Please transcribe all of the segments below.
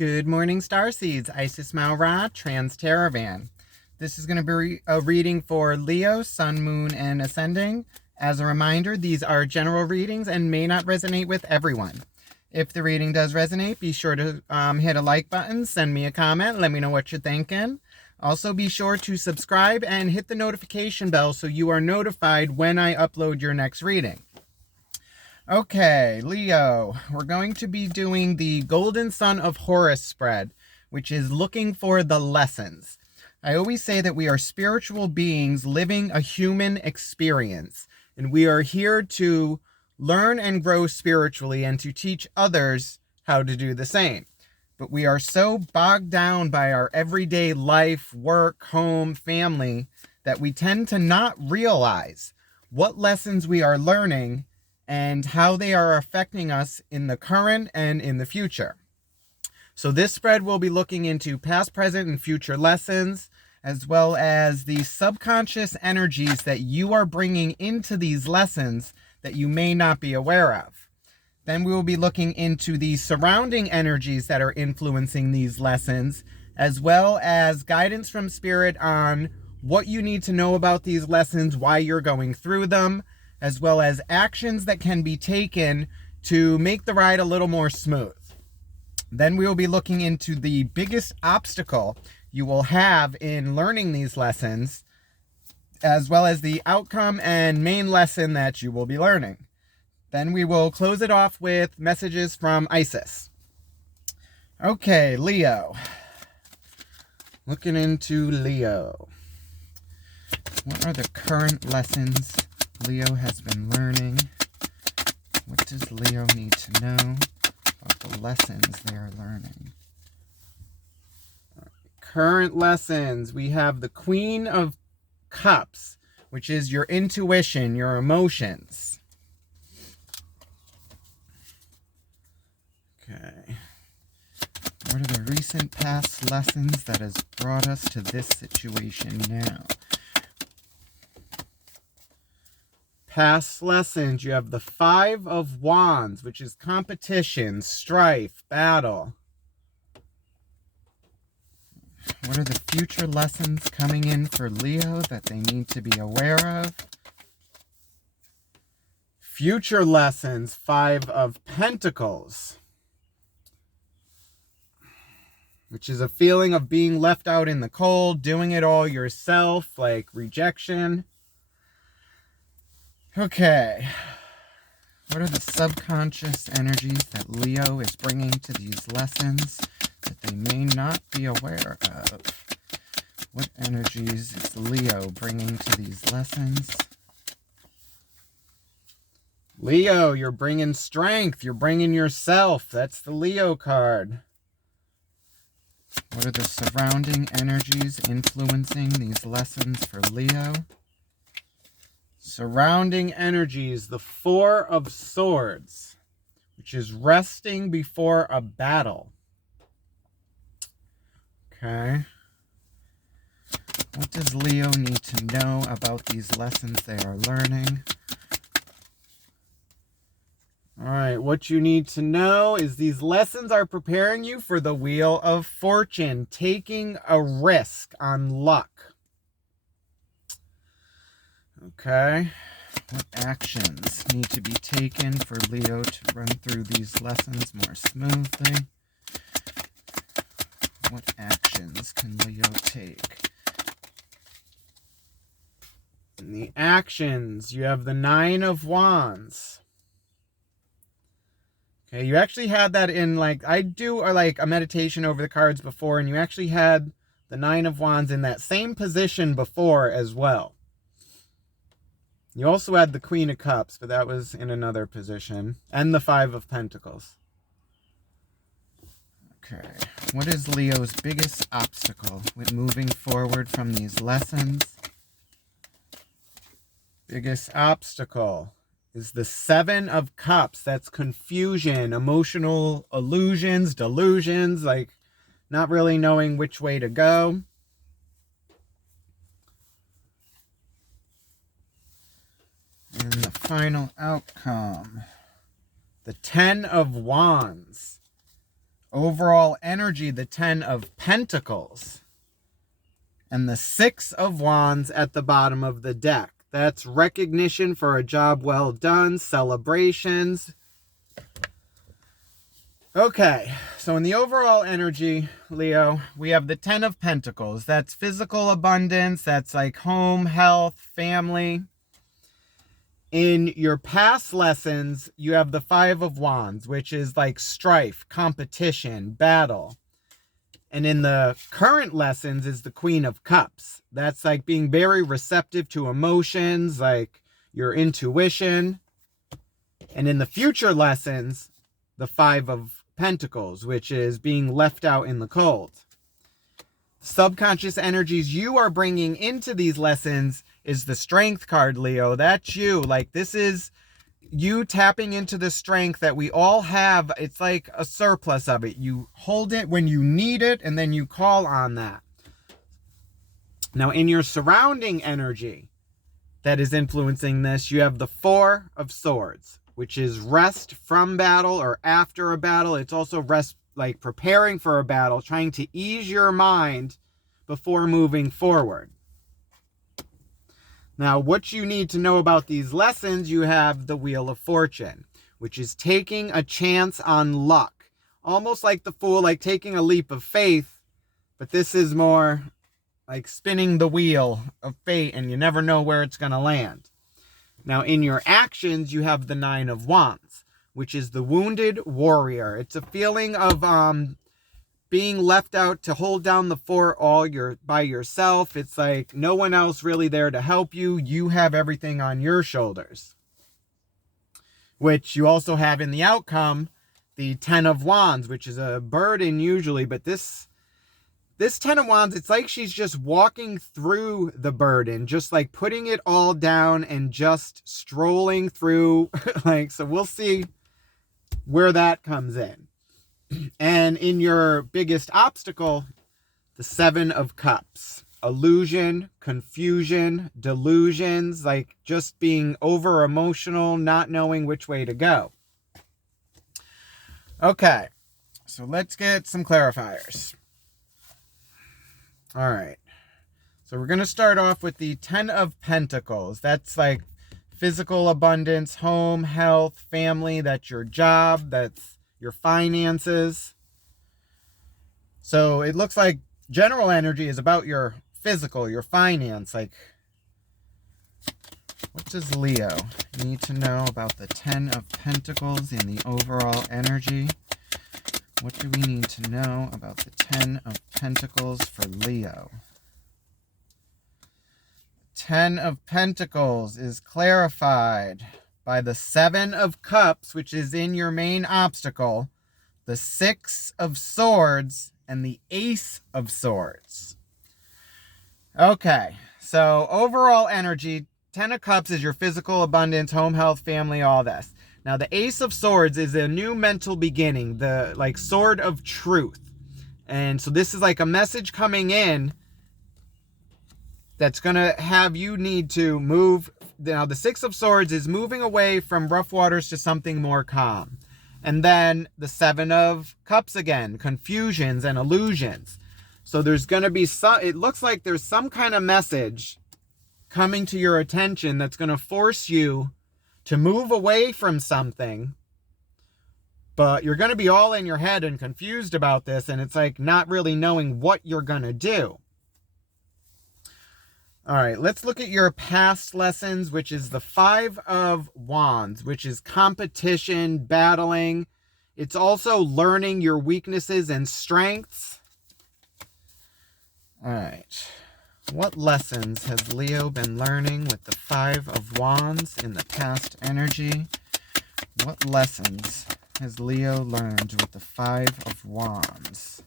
Good morning, Starseeds. Isis Maura, Trans Caravan. This is going to be a reading for Leo, Sun, Moon, and Ascending. As a reminder, these are general readings and may not resonate with everyone. If the reading does resonate, be sure to hit a like button, send me a comment, let me know what you're thinking. Also, be sure to subscribe and hit the notification bell so you are notified when I upload your next reading. Okay, Leo, we're going to be doing the Golden Sun of Horus spread, which is looking for the lessons. I always say that we are spiritual beings living a human experience, and we are here to learn and grow spiritually and to teach others how to do the same. But we are so bogged down by our everyday life, work, home, family, that we tend to not realize what lessons we are learning and how they are affecting us in the current and in the future. So this spread will be looking into past, present, and future lessons, as well as the subconscious energies that you are bringing into these lessons that you may not be aware of. Then we will be looking into the surrounding energies that are influencing these lessons, as well as guidance from Spirit on what you need to know about these lessons, why you're going through them, as well as actions that can be taken to make the ride a little more smooth. Then we will be looking into the biggest obstacle you will have in learning these lessons, as well as the outcome and main lesson that you will be learning. Then we will close it off with messages from Isis. Okay, Leo. Looking into Leo. What are the current lessons Leo has been learning? What does Leo need to know about the lessons they are learning? Current lessons. We have the Queen of Cups, which is your intuition, your emotions. Okay. What are the recent past lessons that has brought us to this situation now? Past lessons, you have the Five of Wands, which is competition, strife, battle. What are the future lessons coming in for Leo that they need to be aware of? Future lessons, Five of Pentacles, which is a feeling of being left out in the cold, doing it all yourself, like rejection. Okay, what are the subconscious energies that Leo is bringing to these lessons that they may not be aware of? What energies is Leo bringing to these lessons? Leo, you're bringing strength. You're bringing yourself. That's the Leo card. What are the surrounding energies influencing these lessons for Leo? Surrounding energies, the Four of Swords, which is resting before a battle. Okay. What does Leo need to know about these lessons they are learning? All right, what you need to know is these lessons are preparing you for the Wheel of Fortune, taking a risk on luck. Okay, what actions need to be taken for Leo to run through these lessons more smoothly? What actions can Leo take? In the actions, you have the Nine of Wands. Okay, you actually had that in, like, I do like a meditation over the cards before, and you actually had the Nine of Wands in that same position before as well. You also had the Queen of Cups, but that was in another position. And the Five of Pentacles. Okay. What is Leo's biggest obstacle with moving forward from these lessons? Biggest obstacle is the Seven of Cups. That's confusion, emotional illusions, delusions, like not really knowing which way to go. And the final outcome, the Ten of Wands. Overall energy, the 10 of Pentacles. And the 6 of Wands at the bottom of the deck. That's recognition for a job well done, celebrations. Okay, so in the overall energy, Leo, we have the 10 of Pentacles. That's physical abundance. That's like home, health, family. In your past lessons, you have the 5 of Wands, which is like strife, competition, battle. And in the current lessons is the Queen of Cups. That's like being very receptive to emotions, like your intuition. And in the future lessons, the 5 of Pentacles, which is being left out in the cold. Subconscious energies you are bringing into these lessons is the Strength card, Leo. That's you. Like, this is you tapping into the strength that we all have. It's like a surplus of it. You hold it when you need it, and then you call on that. Now, in your surrounding energy that is influencing this, you have the 4 of Swords, which is rest from battle or after a battle. It's also rest, like preparing for a battle, trying to ease your mind before moving forward. Now, what you need to know about these lessons, you have the Wheel of Fortune, which is taking a chance on luck. Almost like the Fool, like taking a leap of faith, but this is more like spinning the wheel of fate, and you never know where it's going to land. Now, in your actions, you have the 9 of Wands, which is the Wounded Warrior. It's a feeling of being left out to hold down the fort by yourself. It's like no one else really there to help you. You have everything on your shoulders. Which you also have in the outcome, the 10 of Wands, which is a burden usually, but this 10 of Wands, it's like she's just walking through the burden, just like putting it all down and just strolling through. Like, so we'll see where that comes in. And in your biggest obstacle, the 7 of Cups. Illusion, confusion, delusions, like just being over emotional, not knowing which way to go. Okay, so let's get some clarifiers. All right, so we're going to start off with the 10 of Pentacles. That's like physical abundance, home, health, family. That's your job. That's your finances. So it looks like general energy is about your physical, your finance. Like, what does Leo need to know about the 10 of Pentacles in the overall energy? What do we need to know about the 10 of Pentacles for Leo? 10 of Pentacles is clarified by the 7 of Cups, which is in your main obstacle, the 6 of Swords, and the Ace of Swords. Okay, so overall energy, 10 of Cups is your physical abundance, home, health, family, all this. Now, the Ace of Swords is a new mental beginning, the like sword of truth. And so this is like a message coming in that's going to have you need to move. Now, the 6 of Swords is moving away from rough waters to something more calm. And then the 7 of Cups again, confusions and illusions. So there's going to be it looks like there's some kind of message coming to your attention that's going to force you to move away from something. But you're going to be all in your head and confused about this. And it's like not really knowing what you're going to do. All right, let's look at your past lessons, which is the 5 of Wands, which is competition, battling. It's also learning your weaknesses and strengths. All right. What lessons has Leo been learning with the 5 of Wands in the past energy? What lessons has Leo learned with the 5 of Wands?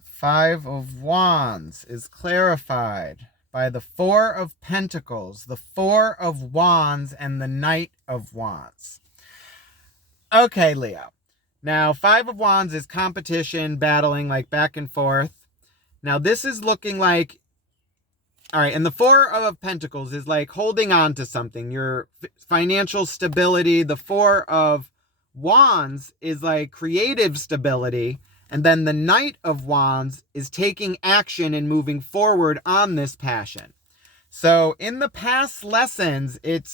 5 of Wands is clarified by the 4 of Pentacles, the 4 of Wands, and the Knight of Wands. Okay, Leo. Now, 5 of Wands is competition, battling, like back and forth. Now, this is looking like, all right, and the 4 of Pentacles is like holding on to something, your financial stability. The 4 of Wands is like creative stability. And then the Knight of Wands is taking action and moving forward on this passion. So in the past lessons, it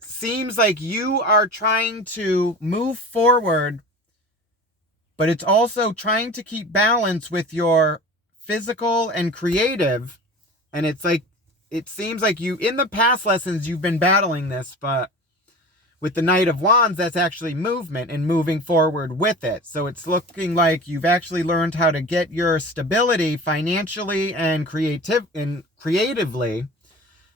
seems like you are trying to move forward, but it's also trying to keep balance with your physical and creative. And it's like, it seems like you, in the past lessons, you've been battling this, but with the Knight of Wands, that's actually movement and moving forward with it. So it's looking like you've actually learned how to get your stability financially and creatively.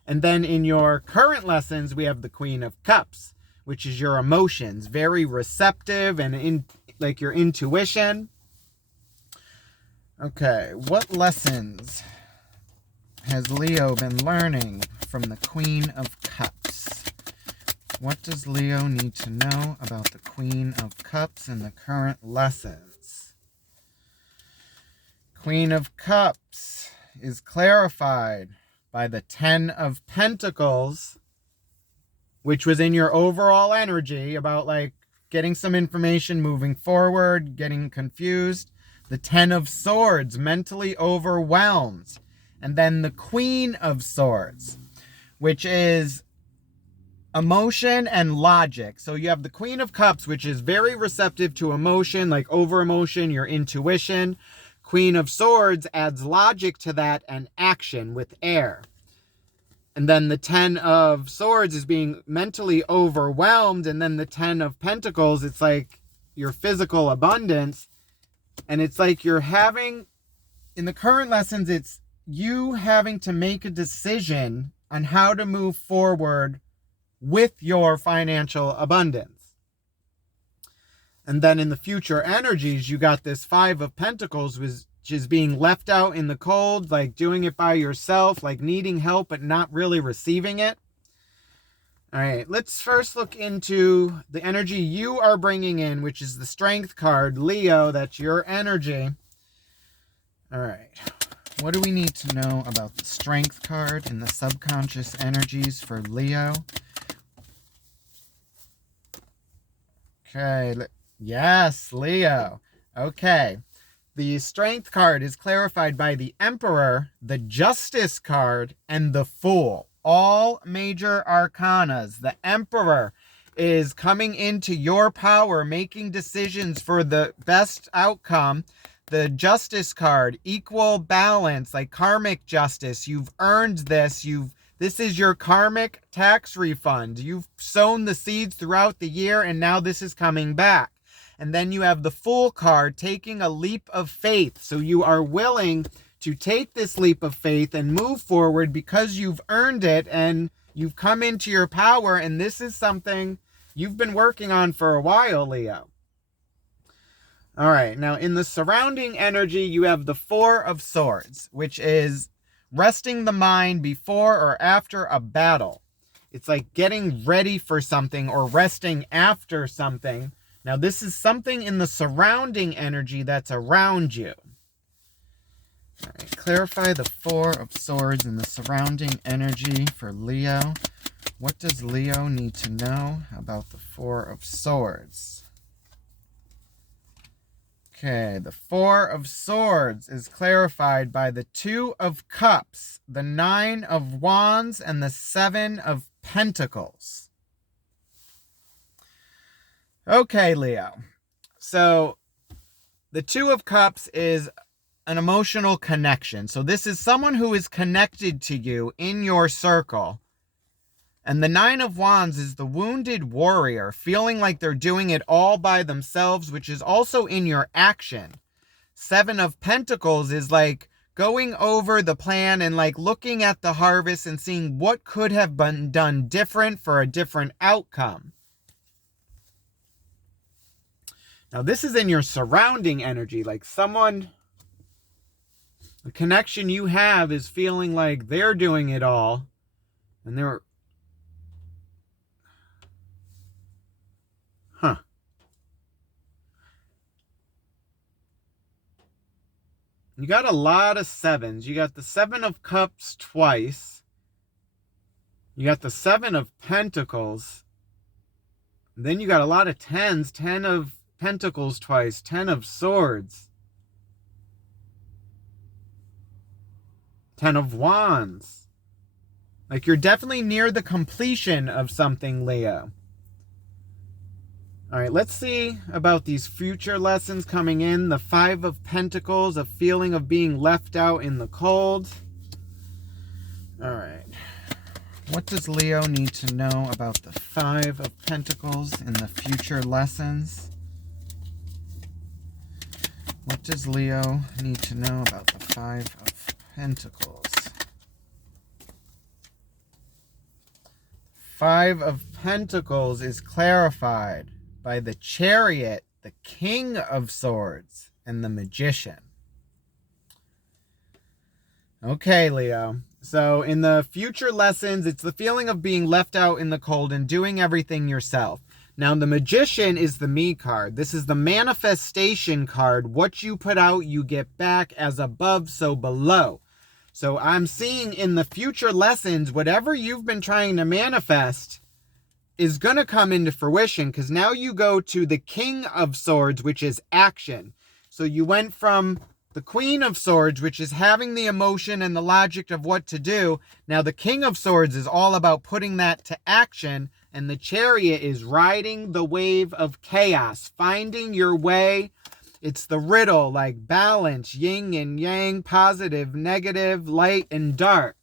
And then in your current lessons, we have the Queen of Cups, which is your emotions, very receptive and like your intuition. Okay, what lessons has Leo been learning from the Queen of Cups? What does Leo need to know about the Queen of Cups in the current lessons? Queen of Cups is clarified by the Ten of Pentacles, which was in your overall energy about like getting some information, moving forward, getting confused. The Ten of Swords, mentally overwhelmed. And then the Queen of Swords, which is emotion and logic. So you have the Queen of Cups, which is very receptive to emotion, like over emotion, your intuition. Queen of Swords adds logic to that and action with air. And then the Ten of Swords is being mentally overwhelmed. And then the Ten of Pentacles, it's like your physical abundance. And it's like you're having, in the current lessons, it's you having to make a decision on how to move forward with your financial abundance. And then in the future energies, you got this Five of Pentacles, which is being left out in the cold, like doing it by yourself, like needing help but not really receiving it. All right, let's first look into the energy you are bringing in, which is the Strength card. Leo, that's your energy. All right, what do we need to know about the Strength card and the subconscious energies for Leo? Okay, yes, Leo. Okay, the Strength card is clarified by the Emperor, the Justice card, and the Fool. All major arcanas. The Emperor is coming into your power, making decisions for the best outcome. The Justice card, equal balance, like karmic justice. You've earned this. This is your karmic tax refund. You've sown the seeds throughout the year, and now this is coming back. And then you have the Fool card, taking a leap of faith. So you are willing to take this leap of faith and move forward because you've earned it and you've come into your power. And this is something you've been working on for a while, Leo. All right, now in the surrounding energy, you have the Four of Swords, which is resting the mind before or after a battle. It's like getting ready for something or resting after something. Now, this is something in the surrounding energy that's around you. All right, clarify the Four of Swords in the surrounding energy for Leo. What does Leo need to know about the Four of Swords? Okay, the Four of Swords is clarified by the Two of Cups, the Nine of Wands, and the Seven of Pentacles. Okay, Leo. So the Two of Cups is an emotional connection. So this is someone who is connected to you in your circle. And the Nine of Wands is the wounded warrior, feeling like they're doing it all by themselves, which is also in your action. Seven of Pentacles is like going over the plan and like looking at the harvest and seeing what could have been done different for a different outcome. Now, this is in your surrounding energy, like someone, the connection you have is feeling like they're doing it all and they're, You got a lot of sevens. You got the Seven of Cups twice. You got the Seven of Pentacles. And then you got a lot of tens, 10 of Pentacles twice, 10 of Swords, 10 of Wands. Like, you're definitely near the completion of something, Leo. All right, let's see about these future lessons coming in. The 5 of Pentacles, a feeling of being left out in the cold. All right. What does Leo need to know about the 5 of Pentacles in the future lessons? What does Leo need to know about the 5 of Pentacles? 5 of Pentacles is clarified by the Chariot, the King of Swords, and the Magician. Okay, Leo. So in the future lessons, it's the feeling of being left out in the cold and doing everything yourself. Now, the Magician is the me card. This is the manifestation card. What you put out, you get back, as above, so below. So I'm seeing in the future lessons, whatever you've been trying to manifest is going to come into fruition, because now you go to the King of Swords, which is action. So you went from the Queen of Swords, which is having the emotion and the logic of what to do. Now the King of Swords is all about putting that to action, and the Chariot is riding the wave of chaos, finding your way. It's the riddle, like balance, yin and yang, positive, negative, light and dark.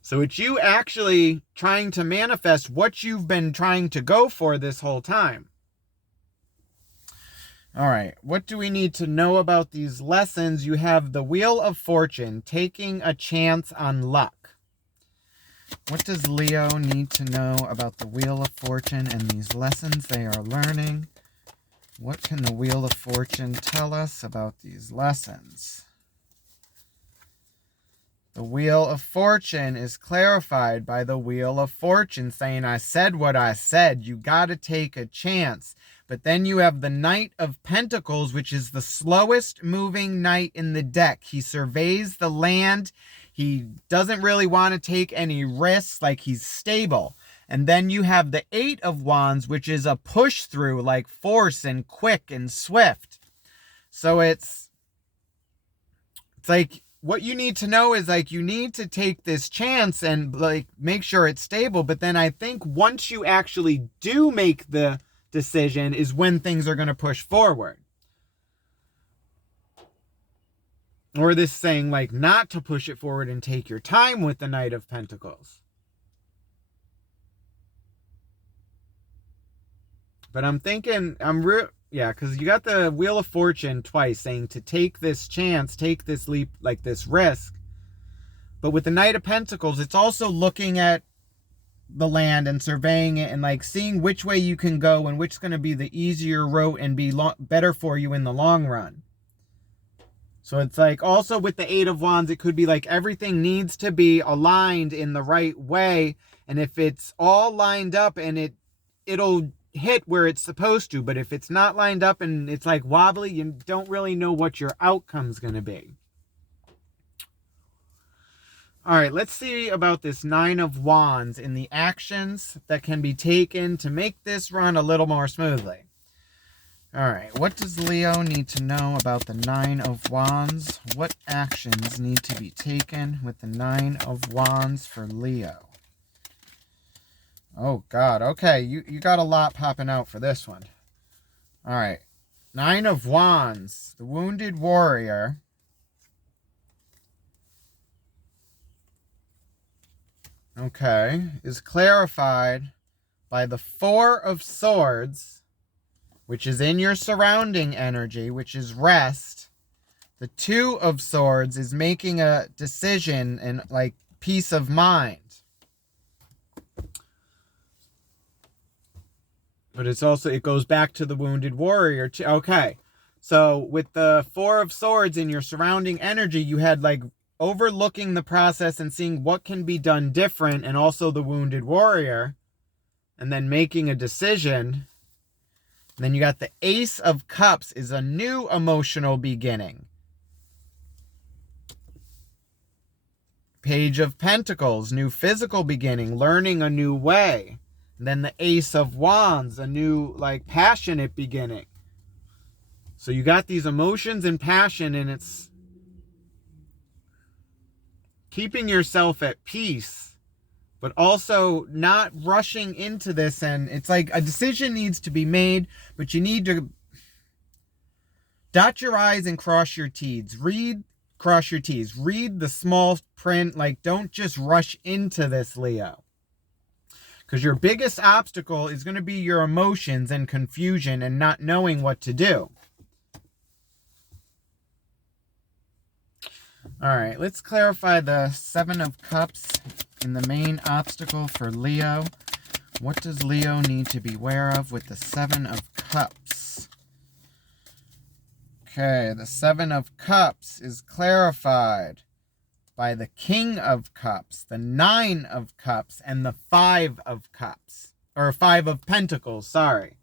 So it's you actually trying to manifest what you've been trying to go for this whole time. All right, what do we need to know about these lessons? You have the Wheel of Fortune, taking a chance on luck. What does Leo need to know about the Wheel of Fortune and these lessons they are learning? What can the Wheel of Fortune tell us about these lessons? The Wheel of Fortune is clarified by the Wheel of Fortune saying, I said what I said. You got to take a chance. But then you have the Knight of Pentacles, which is the slowest moving knight in the deck. He surveys the land. He doesn't really want to take any risks, like he's stable. And then you have the 8 of Wands, which is a push through, like force and quick and swift. So it's like, what you need to know is, like, you need to take this chance and, like, make sure it's stable. But then I think once you actually do make the decision is when things are going to push forward. Or this saying, like, not to push it forward and take your time with the Knight of Pentacles. But I'm thinking, yeah, because you got the Wheel of Fortune twice saying to take this chance, take this leap, like this risk. But with the Knight of Pentacles, it's also looking at the land and surveying it and, like, seeing which way you can go and which's going to be the easier route and be better for you in the long run. So it's like, also with the 8 of Wands, it could be like everything needs to be aligned in the right way. And if it's all lined up and it'll hit where it's supposed to, but if it's not lined up and it's like wobbly, you don't really know what your outcome's going to be. All right, let's see about this 9 of Wands in the actions that can be taken to make this run a little more smoothly. All right, what does Leo need to know about the 9 of Wands? What actions need to be taken with the 9 of Wands for Leo? Oh, God. Okay, you got a lot popping out for this one. All right. 9 of Wands, the Wounded Warrior. Okay, is clarified by the 4 of Swords, which is in your surrounding energy, which is rest. The 2 of Swords is making a decision and, like, peace of mind. But it's also, it goes back to the Wounded Warrior too. Okay, so with the 4 of Swords in your surrounding energy, you had, like, overlooking the process and seeing what can be done different, and also the Wounded Warrior, and then making a decision. And then you got the Ace of Cups is a new emotional beginning. Page of Pentacles, new physical beginning, learning a new way. Then the Ace of Wands, a new, like, passionate beginning. So you got these emotions and passion, and it's keeping yourself at peace, but also not rushing into this. And it's like a decision needs to be made, but you need to dot your I's and cross your T's. Cross your T's. Read the small print. Like, don't just rush into this, Leo. Because your biggest obstacle is going to be your emotions and confusion and not knowing what to do. All right, let's clarify the Seven of Cups in the main obstacle for Leo. What does Leo need to be aware of with the Seven of Cups? Okay, the Seven of Cups is clarified by the King of Cups, the Nine of Cups, and the Five of Cups. Or Five of Pentacles, sorry.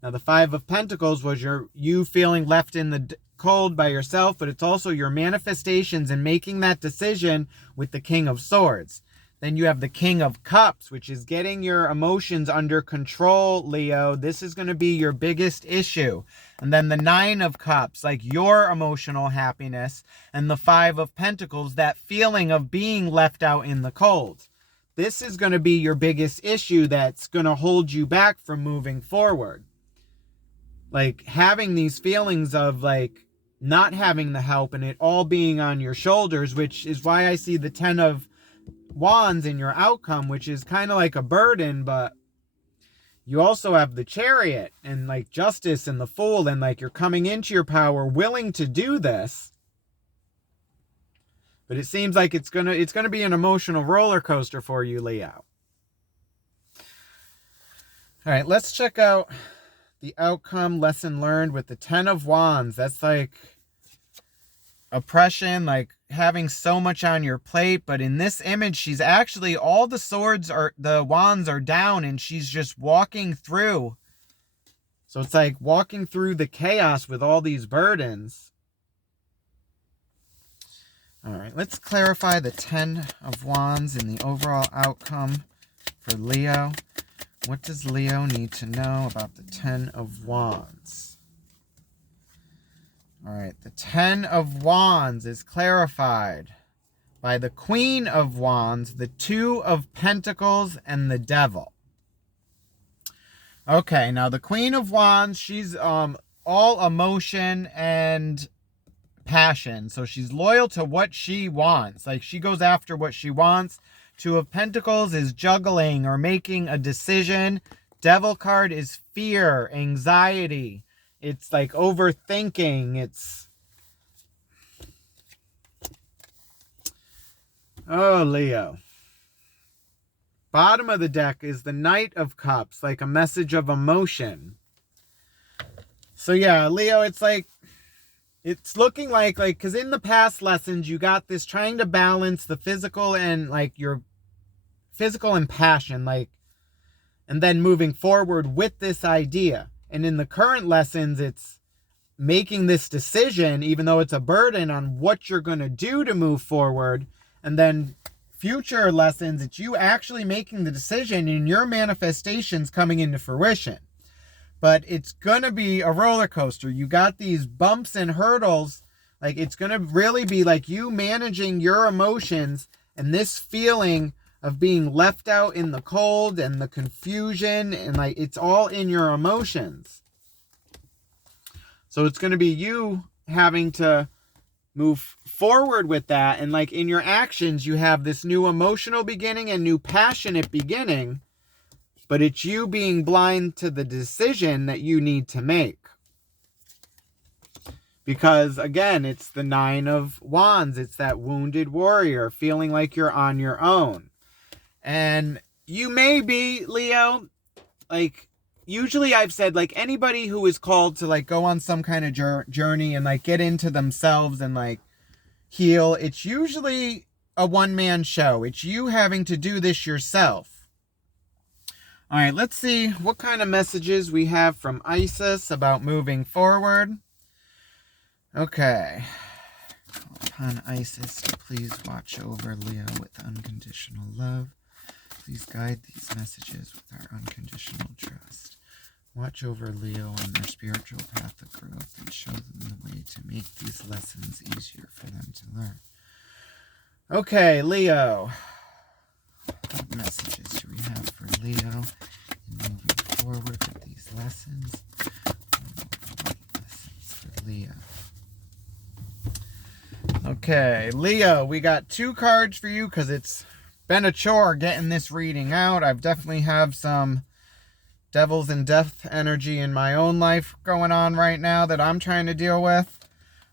Now, the Five of Pentacles was you feeling left in the cold by yourself, but it's also your manifestations and making that decision with the King of Swords. Then you have the King of Cups, which is getting your emotions under control, Leo. This is going to be your biggest issue. And then the Nine of Cups, like your emotional happiness. And the Five of Pentacles, that feeling of being left out in the cold. This is going to be your biggest issue that's going to hold you back from moving forward. Like having these feelings of like not having the help and it all being on your shoulders, which is why I see the Ten of Wands in your outcome, which is kind of like a burden, but you also have the Chariot and like Justice and the Fool, and like you're coming into your power willing to do this. But it seems like it's gonna be an emotional roller coaster for you, Leo. All right, let's check out the outcome lesson learned with the Ten of Wands. That's like oppression, like having so much on your plate. But in this image, she's actually, all the wands are down and she's just walking through. So it's like walking through the chaos with all these burdens. All right, let's clarify the Ten of Wands and the overall outcome for Leo. What does Leo need to know about the Ten of Wands? All right, the Ten of Wands is clarified by the Queen of Wands, the Two of Pentacles, and the Devil. Okay, now the Queen of Wands, she's all emotion and passion. So she's loyal to what she wants. Like she goes after what she wants. Two of Pentacles is juggling or making a decision. Devil card is fear, anxiety. It's like overthinking. It's... Oh, Leo. Bottom of the deck is the Knight of Cups, like a message of emotion. So yeah, Leo, it's like, it's looking like, because in the past lessons, you got this trying to balance the physical and like your physical and passion, like, and then moving forward with this idea. And in the current lessons, it's making this decision, even though it's a burden, on what you're going to do to move forward. And then future lessons, it's you actually making the decision and your manifestations coming into fruition. But it's going to be a roller coaster. You got these bumps and hurdles. Like it's going to really be like you managing your emotions and this feeling of being left out in the cold and the confusion, and like it's all in your emotions. So it's going to be you having to move forward with that, and like in your actions you have this new emotional beginning and new passionate beginning, but it's you being blind to the decision that you need to make. Because again, it's the Nine of Wands. It's that wounded warrior feeling like you're on your own. And you may be, Leo, like, usually I've said, like, anybody who is called to, like, go on some kind of journey and, like, get into themselves and, like, heal, it's usually a one-man show. It's you having to do this yourself. All right, let's see what kind of messages we have from Isis about moving forward. Okay. Call upon Isis to please watch over Leo with unconditional love. Please guide these messages with our unconditional trust. Watch over Leo on their spiritual path of growth and show them the way to make these lessons easier for them to learn. Okay, Leo. What messages do we have for Leo in moving forward with these lessons? Lessons for Leo. Okay, Leo, we got 2 cards for you because it's been a chore getting this reading out. I've definitely have some devils and death energy in my own life going on right now that I'm trying to deal with.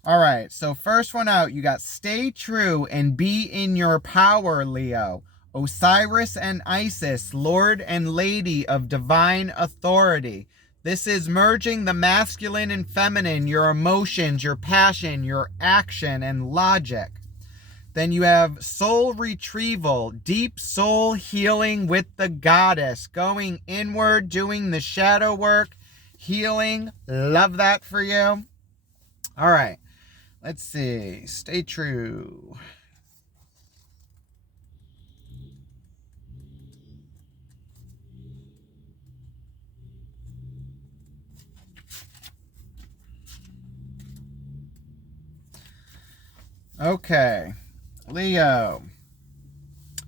All right, so first one out, you got stay true and be in your power, Leo. Osiris and Isis, Lord and Lady of divine authority. This is merging the masculine and feminine, your emotions, your passion, your action, and logic. Then you have soul retrieval, deep soul healing with the goddess, going inward, doing the shadow work, healing. Love that for you. All right, let's see. Stay true. Okay, Leo.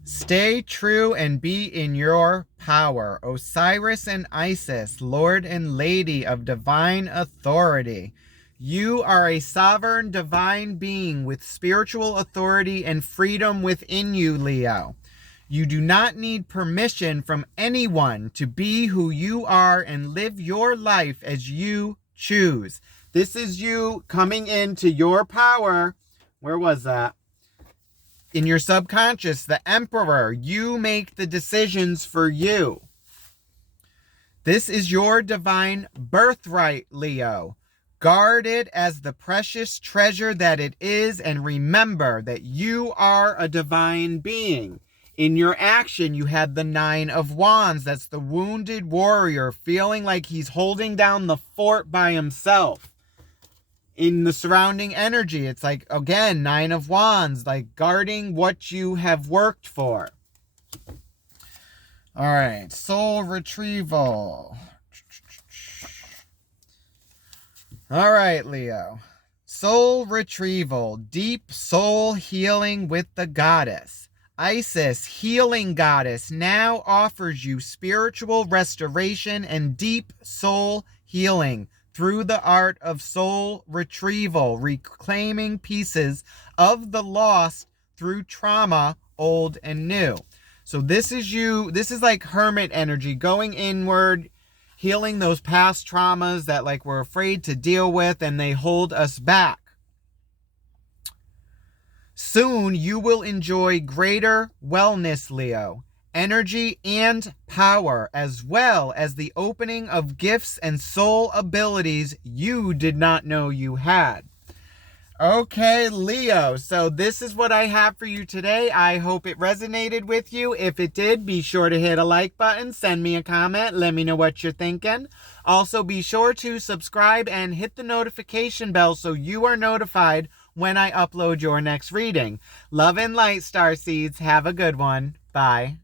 Stay true and be in your power. Osiris and Isis, Lord and Lady of divine authority. You are a sovereign divine being with spiritual authority and freedom within you, Leo. You do not need permission from anyone to be who you are and live your life as you choose. This is you coming into your power. Where was that? In your subconscious, the Emperor. You make the decisions for you. This is your divine birthright, Leo. Guard it as the precious treasure that it is, and remember that you are a divine being. In your action, you had the 9 of Wands. That's the wounded warrior feeling like he's holding down the fort by himself. In the surrounding energy, it's like, again, 9 of Wands, like guarding what you have worked for. All right, soul retrieval. All right, Leo. Soul retrieval, deep soul healing with the goddess. Isis, healing goddess, now offers you spiritual restoration and deep soul healing through the art of soul retrieval, reclaiming pieces of the lost through trauma, old and new. So this is you, this is like hermit energy, going inward, healing those past traumas that like we're afraid to deal with and they hold us back. Soon you will enjoy greater wellness, Leo. Energy and power, as well as the opening of gifts and soul abilities you did not know you had. Okay, Leo, so this is what I have for you today. I hope it resonated with you. If it did, be sure to hit a like button, send me a comment, let me know what you're thinking. Also, be sure to subscribe and hit the notification bell so you are notified when I upload your next reading. Love and light, Starseeds. Have a good one. Bye.